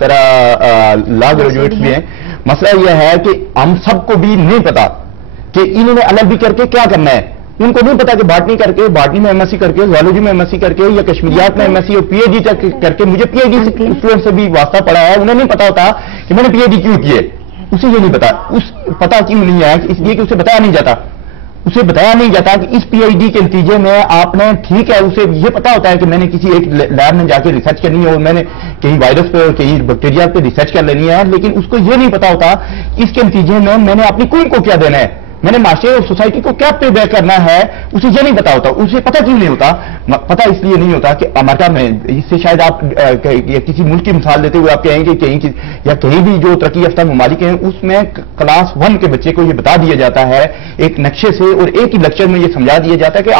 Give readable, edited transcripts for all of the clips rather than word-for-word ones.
طرح لا گریجویٹس بھی ہیں. مسئلہ یہ ہے کہ ہم سب کو بھی نہیں پتا کہ انہوں نے LLB کر کے کیا کرنا ہے. ان کو نہیں پتا کہ باٹنی میں MSc کر کے زوالوجی میں MSc کر کے یا کشمیریات میں MSc اور PhD تک کر کے, مجھے PhD اسٹوڈنٹ سے بھی واسطہ پڑا ہے, انہیں نہیں پتا ہوتا کہ میں نے PhD کیوں کیے. اسے یہ نہیں پتا, پتا کیوں نہیں ہے, اس لیے کہ اسے بتایا نہیں جاتا. اسے بتایا نہیں جاتا کہ اس PhD کے نتیجے میں آپ نے, ٹھیک ہے اسے یہ پتا ہوتا ہے کہ میں نے کسی ایک لیب میں جا کے ریسرچ کرنی ہے اور میں نے کہیں وائرس پہ اور کہیں بیکٹیریا پہ ریسرچ کر لینی ہے, لیکن اس کو یہ نہیں پتا ہوتا اس کے نتیجے میں نے اپنی قوم کو کیا دینا ہے, میں نے معاشرے اور سوسائٹی کو کیا پے بیک کرنا ہے. اسے یہ نہیں پتا ہوتا. اسے پتا کیوں نہیں ہوتا؟ پتا اس لیے نہیں ہوتا کہ امریکہ میں, اس سے شاید آپ کسی ملک کی مثال دیتے ہوئے آپ کہیں گے کہیں یا کہیں بھی جو ترقی یافتہ ممالک ہیں اس میں کلاس 1 کے بچے کو یہ بتا دیا جاتا ہے ایک نقشے سے, اور ایک ہی لیکچر میں یہ سمجھا دیا جاتا ہے کہ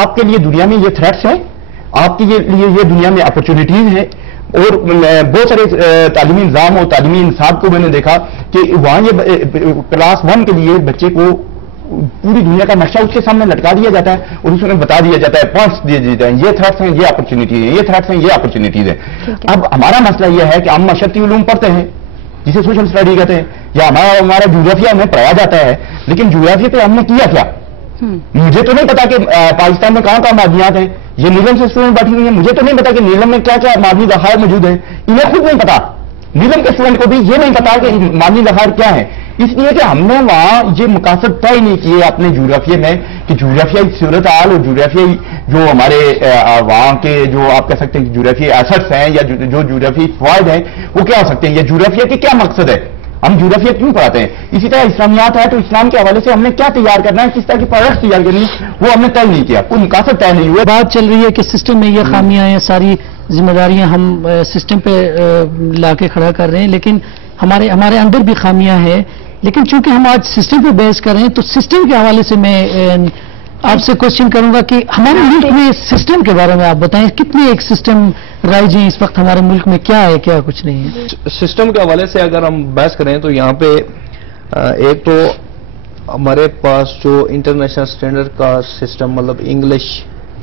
آپ کے لیے دنیا میں یہ تھریٹس ہیں, آپ کے لیے یہ دنیا میں اپرچونیٹیز ہیں. اور بہت سارے تعلیمی نظام اور تعلیمی انصاب کو میں نے دیکھا کہ وہاں یہ کلاس 1 کے لیے بچے کو پوری دنیا کا نقشہ اس کے سامنے لٹکا دیا جاتا ہے اور اس میں بتا دیا جاتا ہے, پوائنٹس دیے جاتے ہیں, یہ تھریٹس ہیں, یہ اپرچونیٹیز ہیں, یہ تھریٹس ہیں, یہ اپرچونیٹیز ہیں. اب ہمارا مسئلہ یہ ہے کہ ہم معاشرتی علوم پڑھتے ہیں جسے سوشل اسٹڈی کہتے ہیں, یا ہمارا جغرافیہ ہمیں پڑھایا جاتا ہے, لیکن جغرافیہ پہ ہم نے کیا کیا؟ مجھے تو نہیں پتا کہ پاکستان میں کہاں کہاں معدنیات ہیں. یہ نیلم سے اسٹوڈنٹ بیٹھی ہوئی ہیں, مجھے تو نہیں پتا کہ نیلم میں کیا کیا معدنی ذخائر موجود ہیں. انہیں خود نہیں پتا, نیلم کے اسٹوڈنٹ کو بھی یہ نہیں پتا کہ معدنی ذخائر کیا ہے. اس لیے کہ ہم نے وہاں یہ مقاصد طے نہیں کیے اپنے جغرافیے میں کہ جغرافیائی صورتحال اور جغرافیائی جو ہمارے وہاں کے جو آپ کہہ سکتے ہیں جغرافیائی ایسٹس ہیں یا جو جغرافیائی فوائد ہیں وہ کیا ہو سکتے ہیں, یا جغرافیہ کے کیا مقصد ہے, ہم جغرافیہ کیوں پڑھاتے ہیں. اسی طرح اسلامیات ہے تو اسلام کے حوالے سے ہم نے کیا تیار کرنا ہے, کس طرح کی پروڈکٹس تیار کرنی ہے, وہ ہم نے طے نہیں کیا, کوئی مقاصد طے نہیں ہوا. بات چل رہی ہے کہ سسٹم میں یہ خامیاں ہیں, ساری ذمہ داریاں ہم سسٹم پہ لا کے کھڑا کر رہے ہیں, لیکن ہمارے اندر بھی خامیاں ہیں. لیکن چونکہ ہم آج سسٹم پہ بحث کر رہے ہیں تو سسٹم کے حوالے سے میں آپ سے کوشچن کروں گا کہ ہمارے ملک میں سسٹم کے بارے میں آپ بتائیں, کتنے ایک سسٹم رائج ہیں اس وقت ہمارے ملک میں, کیا ہے کیا کچھ نہیں ہے. سسٹم کے حوالے سے اگر ہم بحث کریں تو یہاں پہ ایک تو ہمارے پاس جو انٹرنیشنل سٹینڈرڈ کا سسٹم, مطلب انگلش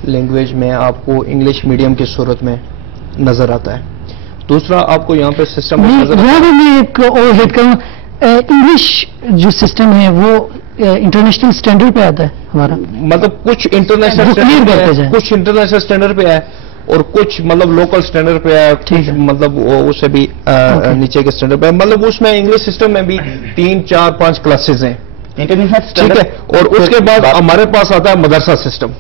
لینگویج میں آپ کو انگلش میڈیم کی صورت میں نظر آتا ہے. دوسرا آپ کو یہاں پہ سسٹم میں ایک اور ہیڈ کروں, انگلش جو سسٹم ہے وہ انٹرنیشنل سٹینڈرڈ پہ آتا ہے ہمارا, مطلب کچھ انٹرنیشنل سٹینڈرڈ پہ ہے اور کچھ مطلب لوکل سٹینڈرڈ پہ ہے, کچھ مطلب اس سے بھی نیچے کے سٹینڈرڈ پہ, مطلب اس میں انگلش سسٹم میں بھی 3, 4, 5 کلاسز ہیں, ٹھیک ہے. اور اس کے بعد ہمارے پاس آتا ہے مدرسہ سسٹم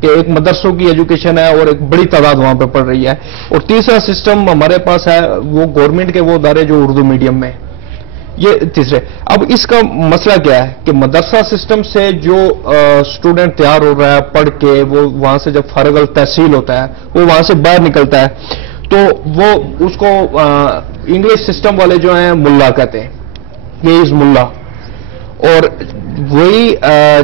کہ ایک مدرسوں کی ایجوکیشن ہے اور ایک بڑی تعداد وہاں پہ پڑھ رہی ہے. اور تیسرا سسٹم ہمارے پاس ہے وہ گورنمنٹ کے وہ ادارے جو اردو میڈیم میں, یہ تیسرے. اب اس کا مسئلہ کیا ہے کہ مدرسہ سسٹم سے جو اسٹوڈنٹ تیار ہو رہا ہے پڑھ کے, وہ وہاں سے جب فارغ التحصیل ہوتا ہے, وہ وہاں سے باہر نکلتا ہے تو وہ اس کو انگلش سسٹم والے جو ہیں ملا کہتے ہیں, یہ از ملا. اور وہی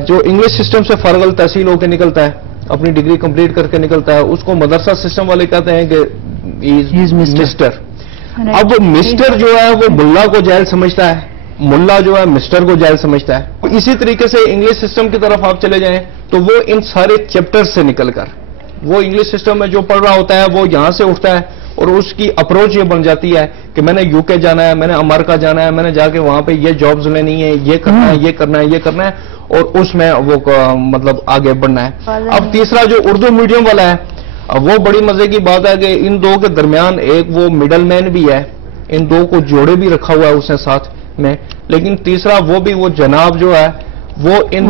جو انگلش سسٹم سے فارغ التحصیل ہو کے نکلتا ہے, اپنی ڈگری کمپلیٹ کر کے نکلتا ہے, اس کو مدرسہ سسٹم والے کہتے ہیں کہ از مسٹر. اب مسٹر جو ہے وہ ملا کو جاہل سمجھتا ہے, ملا جو ہے مسٹر کو جاہل سمجھتا ہے. اسی طریقے سے انگلش سسٹم کی طرف آپ چلے جائیں تو وہ ان سارے چیپٹر سے نکل کر وہ انگلش سسٹم میں جو پڑھ رہا ہوتا ہے وہ یہاں سے اٹھتا ہے اور اس کی اپروچ یہ بن جاتی ہے کہ میں نے UK جانا ہے, میں نے امریکہ جانا ہے, میں نے جا کے وہاں پہ یہ جابز لینی ہے, یہ کرنا ہے, یہ کرنا ہے, یہ کرنا ہے, اور اس میں وہ مطلب آگے بڑھنا ہے. اب تیسرا جو اردو میڈیم والا ہے, وہ بڑی مزے کی بات ہے کہ ان دو کے درمیان ایک وہ مڈل مین بھی ہے, ان دو کو جوڑے بھی رکھا ہوا ہے اس نے ساتھ میں, لیکن تیسرا وہ بھی وہ جناب جو ہے وہ ان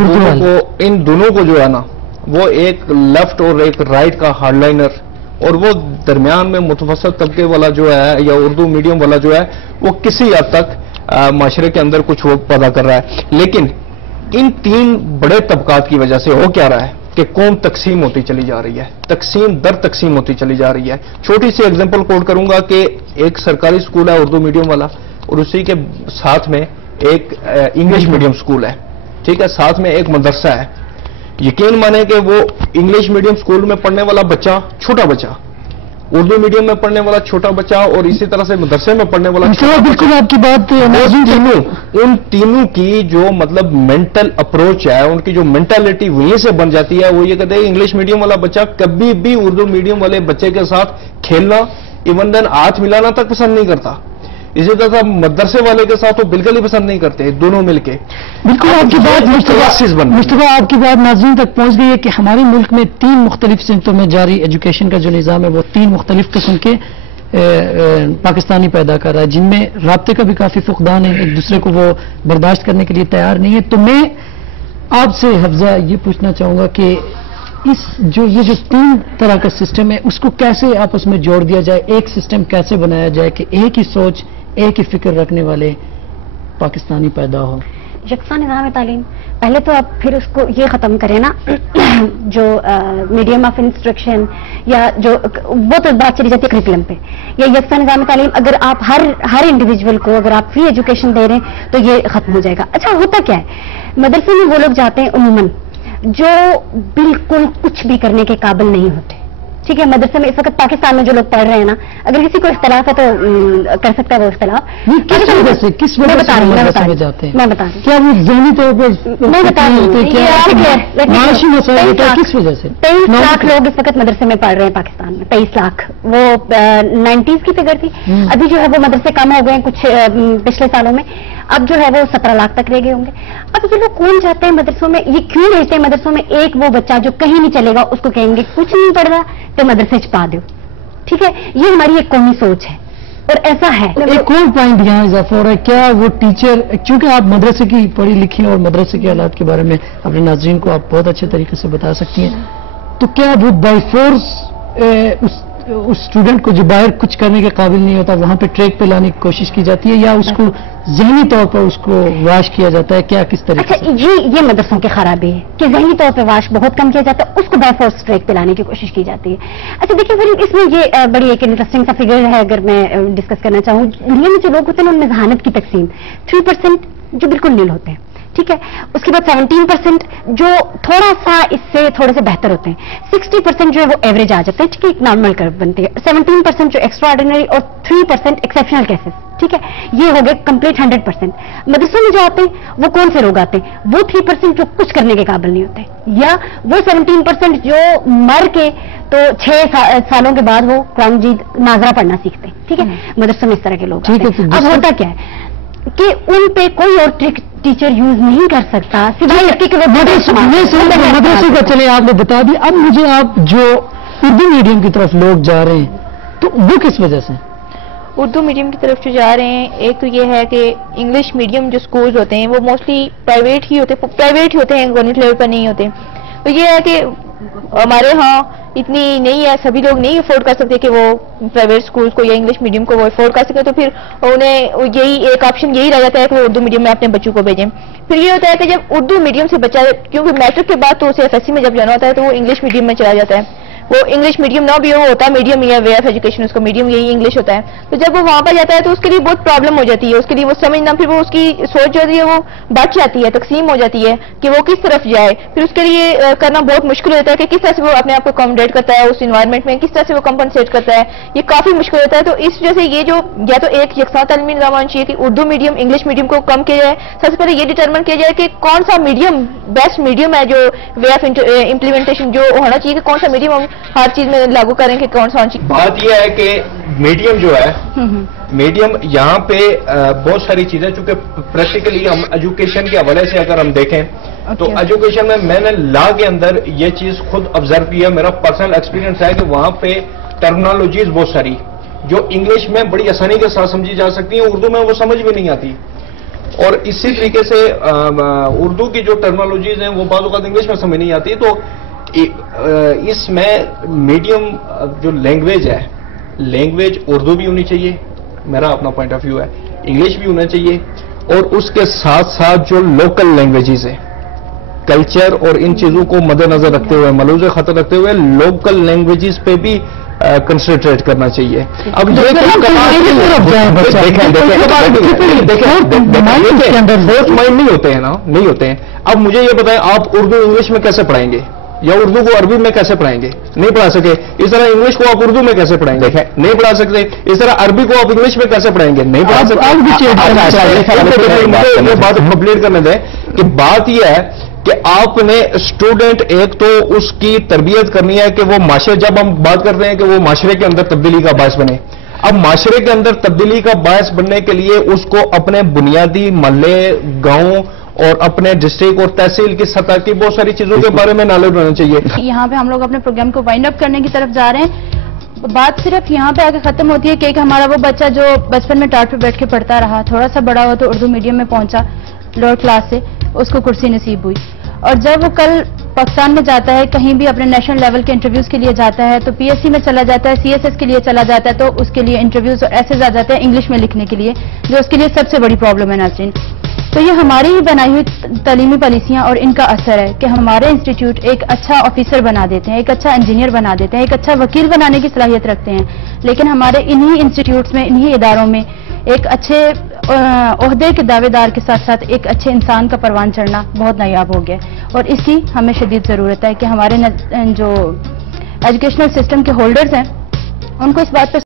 دونوں کو جو ہے نا وہ ایک لیفٹ اور ایک رائٹ کا ہارڈ لائنر, اور وہ درمیان میں متوسط طبقے والا جو ہے یا اردو میڈیم والا جو ہے وہ کسی حد تک معاشرے کے اندر کچھ وہ پیدا کر رہا ہے. لیکن ان 3 بڑے طبقات کی وجہ سے ہو کیا رہا ہے کہ قوم تقسیم ہوتی چلی جا رہی ہے, تقسیم در تقسیم ہوتی چلی جا رہی ہے. چھوٹی سی ایگزامپل کوٹ کروں گا کہ ایک سرکاری سکول ہے اردو میڈیم والا, اور اسی کے ساتھ میں ایک انگلش میڈیم سکول ہے, ٹھیک ہے, ساتھ میں ایک مدرسہ ہے. یقین مانے کہ وہ انگلش میڈیم سکول میں پڑھنے والا بچہ, چھوٹا بچہ, اردو میڈیم میں پڑھنے والا چھوٹا بچہ, اور اسی طرح سے مدرسے میں پڑھنے والا بالکل آپ کی بات, ان تینوں کی جو مطلب مینٹل اپروچ ہے, ان کی جو مینٹلٹی وہیں سے بن جاتی ہے. وہ یہ کہتے ہیں انگلش میڈیم والا بچہ کبھی بھی اردو میڈیم والے بچے کے ساتھ کھیلنا, ایون دین ہاتھ ملانا تک پسند نہیں کرتا. اسی طرح مدرسے والے کے ساتھ تو بالکل ہی پسند نہیں کرتے, دونوں مل کے. بالکل آپ کی بات مصطفیٰ آپ کی بات ناظرین تک پہنچ گئی ہے کہ ہمارے ملک میں 3 مختلف سمتوں میں جاری ایجوکیشن کا جو نظام ہے وہ 3 مختلف قسم کے پاکستانی پیدا کر رہا ہے, جن میں رابطے کا بھی کافی فقدان ہے, ایک دوسرے کو وہ برداشت کرنے کے لیے تیار نہیں ہے. تو میں آپ سے حفظہ یہ پوچھنا چاہوں گا کہ یہ جو 3 طرح کا سسٹم ہے اس کو کیسے آپس میں جوڑ دیا جائے, ایک سسٹم کیسے بنایا جائے کہ ایک ہی سوچ ایک ہی فکر رکھنے والے پاکستانی پیدا ہو. یکساں نظام تعلیم, پہلے تو آپ پھر اس کو یہ ختم کریں نا جو میڈیم آف انسٹرکشن یا جو وہ تو بات چلی جاتی ہے کریکولم پہ, یا یکساں نظام تعلیم اگر آپ ہر انڈیویجول کو اگر آپ فری ایجوکیشن دے رہے ہیں تو یہ ختم ہو جائے گا. اچھا ہوتا کیا ہے, مدرسے میں وہ لوگ جاتے ہیں عموماً جو بالکل کچھ بھی کرنے کے قابل نہیں ہوتے. ٹھیک ہے, مدرسے میں اس وقت پاکستان میں جو لوگ پڑھ رہے ہیں نا, اگر کسی کو اختلاف ہے تو کر سکتا ہے وہ اختلاف. کس وجہ سے میں بتا دوں کیا وہ ذہنی طور پر میں بتا دوں 23 لاکھ لوگ اس وقت مدرسے میں پڑھ رہے ہیں پاکستان میں, 23 لاکھ. وہ 90s کی فگر تھی, ابھی جو ہے وہ مدرسے کم ہو گئے ہیں کچھ پچھلے سالوں میں, اب جو ہے وہ 17 لاکھ تک رہ گئے ہوں گے. اب یہ لوگ کون جاتے ہیں مدرسوں میں, یہ کیوں بھیجتے ہیں مدرسوں میں؟ ایک وہ بچہ جو کہیں نہیں چلے گا اس کو کہیں گے کچھ نہیں پڑھ رہا تو مدرسے چھپا دو. ٹھیک ہے, یہ ہماری ایک قومی سوچ ہے اور ایسا ہے. ایک اور پوائنٹ یہاں اضافہ ہو رہا ہے, کیا وہ ٹیچر, چونکہ آپ مدرسے کی پڑھی لکھی ہیں اور مدرسے کے حالات کے بارے میں اپنے ناظرین کو آپ بہت اچھے طریقے سے بتا سکتی ہیں, تو کیا وہ بائی فورس اس اسٹوڈنٹ کو جو باہر کچھ کرنے کے قابل نہیں ہوتا وہاں پہ ٹریک پہ لانے کی کوشش کی جاتی ہے, یا اس کو ذہنی طور پر اس کو واش کیا جاتا ہے, کیا کس طریقے سے؟ یہ مدرسوں کی خرابی ہے کہ ذہنی طور پہ واش بہت کم کیا جاتا ہے, اس کو بائی فورس ٹریک پہ لانے کی کوشش کی جاتی ہے. اچھا دیکھیے پھر اس میں یہ بڑی ایک انٹرسٹنگ سا فگر ہے, اگر میں ڈسکس کرنا چاہوں, انڈیا میں جو لوگ ہوتے ہیں ان میں ذہانت کی تقسیم 3% جو بالکل نیل ہوتے ہیں. ٹھیک ہے, اس کے بعد 17% جو تھوڑا سا اس سے تھوڑے سے بہتر ہوتے ہیں, 60% جو ہے وہ ایوریج آ جاتے ہیں. ٹھیک ہے, ایک نارمل کرو بنتی ہے, 17% جو ایکسٹرا آرڈینری اور 3% ایکسیپشنل کیسز. ٹھیک ہے, یہ ہو گئے کمپلیٹ 100%. مدرسوں میں جو آتے ہیں وہ کون سے لوگ آتے ہیں؟ وہ 3% جو کچھ کرنے کے قابل نہیں ہوتے, یا وہ 17% جو مر کے تو 6 سالوں کے بعد وہ قرآن مجید ناظرہ پڑھنا سیکھتے ہیں. ٹھیک ہے, مدرسوں میں اس طرح کے لوگ آتے ہیں. اب ہوتا کیا ہے کہ ان پہ کوئی اور ٹیچر یوز نہیں کر سکتا سوائے کہ وہ مدرسے کا. چلے آپ نے بتا دی, اب مجھے آپ جو اردو میڈیم کی طرف لوگ جا رہے ہیں تو وہ کس وجہ سے اردو میڈیم کی طرف جو جا رہے ہیں؟ ایک تو یہ ہے کہ انگلش میڈیم جو سکولز ہوتے ہیں وہ موسٹلی پرائیویٹ ہی ہوتے ہیں, گورنمنٹ لیول پر نہیں ہوتے. تو یہ ہے کہ ہمارے ہاں اتنی نہیں ہے, سبھی لوگ نہیں افورڈ کر سکتے کہ وہ پرائیویٹ سکولز کو یا انگلش میڈیم کو وہ افورڈ کر سکتے, تو پھر انہیں یہی ایک آپشن یہی رہ جاتا ہے کہ وہ اردو میڈیم میں اپنے بچوں کو بھیجیں. پھر یہ ہوتا ہے کہ جب اردو میڈیم سے بچہ, کیونکہ میٹرک کے بعد تو اسے FSC میں جب جانا ہوتا ہے تو وہ انگلش میڈیم میں چلا جاتا ہے. وہ انگلش میڈیم نہ بھی ہوتا میڈیم ہی ہے, وے آف ایجوکیشن اس کا میڈیم یہی انگلش ہوتا ہے. تو جب وہ وہاں پر جاتا ہے تو اس کے لیے بہت پرابلم ہو جاتی ہے, اس کے لیے وہ سمجھنا, پھر وہ اس کی سوچ جو ہے وہ بٹ جاتی ہے, تقسیم ہو جاتی ہے کہ وہ کس طرف جائے. پھر اس کے لیے کرنا بہت مشکل ہوتا ہے کہ کس طرح سے وہ اپنے آپ کو اکوموڈیٹ کرتا ہے اس انوائرمنٹ میں, کس طرح سے وہ کمپنسیٹ کرتا ہے, یہ کافی مشکل ہوتا ہے. تو اس وجہ سے یہ جو یا تو ایک یکساں تعلیمی نظام ہونا چاہیے کہ اردو میڈیم انگلش میڈیم کو کم کیا جائے. سب سے پہلے یہ ڈیٹرمن کیا جائے کہ کون سا میڈیم بیسٹ میڈیم ہے, جو وے آف امپلیمنٹیشن جو ہونا چاہیے کہ کون سا میڈیم ہم ہر چیز میں لاگو کریں کہ کون سا. بات یہ ہے کہ میڈیم جو ہے, میڈیم یہاں پہ بہت ساری چیزیں, چونکہ پریکٹیکلی ہم ایجوکیشن کے حوالے سے اگر ہم دیکھیں تو ایجوکیشن میں نے لا کے اندر یہ چیز خود آبزرو کی ہے, میرا پرسنل ایکسپیرینس ہے کہ وہاں پہ ٹرمنالوجیز بہت ساری جو انگلش میں بڑی آسانی کے ساتھ سمجھی جا سکتی ہیں, اردو میں وہ سمجھ بھی نہیں آتی. اور اسی طریقے سے اردو کی جو ٹرمنالوجیز ہیں وہ بعض اوقات انگلش میں سمجھ نہیں آتی. تو اس میں میڈیم جو لینگویج ہے, لینگویج اردو بھی ہونی چاہیے, میرا اپنا پوائنٹ آف ویو ہے, انگلش بھی ہونا چاہیے, اور اس کے ساتھ ساتھ جو لوکل لینگویجز ہیں, کلچر اور ان چیزوں کو مد نظر رکھتے ہوئے, ملوز خطر رکھتے ہوئے لوکل لینگویجز پہ بھی کنسنٹریٹ کرنا چاہیے. اب یہ فورتھ مائنڈ نہیں ہوتے ہیں نا, نہیں ہوتے ہیں. اب مجھے یہ بتائیں آپ اردو انگلش میں کیسے پڑھائیں گے, یا اردو کو عربی میں کیسے پڑھائیں گے؟ نہیں پڑھا سکے. اس طرح انگلش کو آپ اردو میں کیسے پڑھائیں گے؟ نہیں پڑھا سکتے. اس طرح عربی کو آپ انگلش میں کیسے پڑھائیں گے؟ نہیں پڑھا سکتے. یہ بات کمپلیٹ کرنے دیں کہ بات یہ ہے کہ آپ نے اسٹوڈنٹ ایک تو اس کی تربیت کرنی ہے کہ وہ معاشرے, جب ہم بات کرتے ہیں کہ وہ معاشرے کے اندر تبدیلی کا باعث بنے, اب معاشرے کے اندر تبدیلی کا باعث بننے کے لیے اس کو اپنے بنیادی محلے، گاؤں اور اپنے ڈسٹرکٹ اور تحصیل کی سطح کی بہت ساری چیزوں کے بارے میں نالج ہونا چاہیے. یہاں پہ ہم لوگ اپنے پروگرام کو وائنڈ اپ کرنے کی طرف جا رہے ہیں. بات صرف یہاں پہ آگے ختم ہوتی ہے کہ ایک ہمارا وہ بچہ جو بچپن میں ٹاٹ پہ بیٹھ کے پڑھتا رہا، تھوڑا سا بڑا ہوا تو اردو میڈیم میں پہنچا لوور کلاس سے، اس کو کرسی نصیب ہوئی، اور جب وہ کل پاکستان میں جاتا ہے، کہیں بھی اپنے نیشنل لیول کے انٹرویوز کے لیے جاتا ہے، تو پی ایس سی میں چلا جاتا ہے، سی ایس ایس کے لیے چلا جاتا ہے، تو اس کے لیے انٹرویوز اور ایسے آ جاتے ہیں انگلش میں لکھنے کے لیے، جو اس کے لیے سب سے بڑی پرابلم ہے. ناظرین، تو یہ ہماری ہی بنائی ہوئی تعلیمی پالیسیاں اور ان کا اثر ہے کہ ہمارے انسٹیٹیوٹ ایک اچھا آفیسر بنا دیتے ہیں، ایک اچھا انجینئر بنا دیتے ہیں، ایک اچھا وکیل بنانے کی صلاحیت رکھتے ہیں، لیکن ہمارے انہی انسٹیٹیوٹس میں، انہی اداروں میں ایک اچھے عہدے کے دعوے دار کے ساتھ ساتھ ایک اچھے انسان کا پروان چڑھنا بہت نایاب ہو گیا، اور اس کی ہمیں شدید ضرورت ہے کہ ہمارے جو ایجوکیشنل سسٹم کے ہولڈرز ہیں ان کو اس بات پہ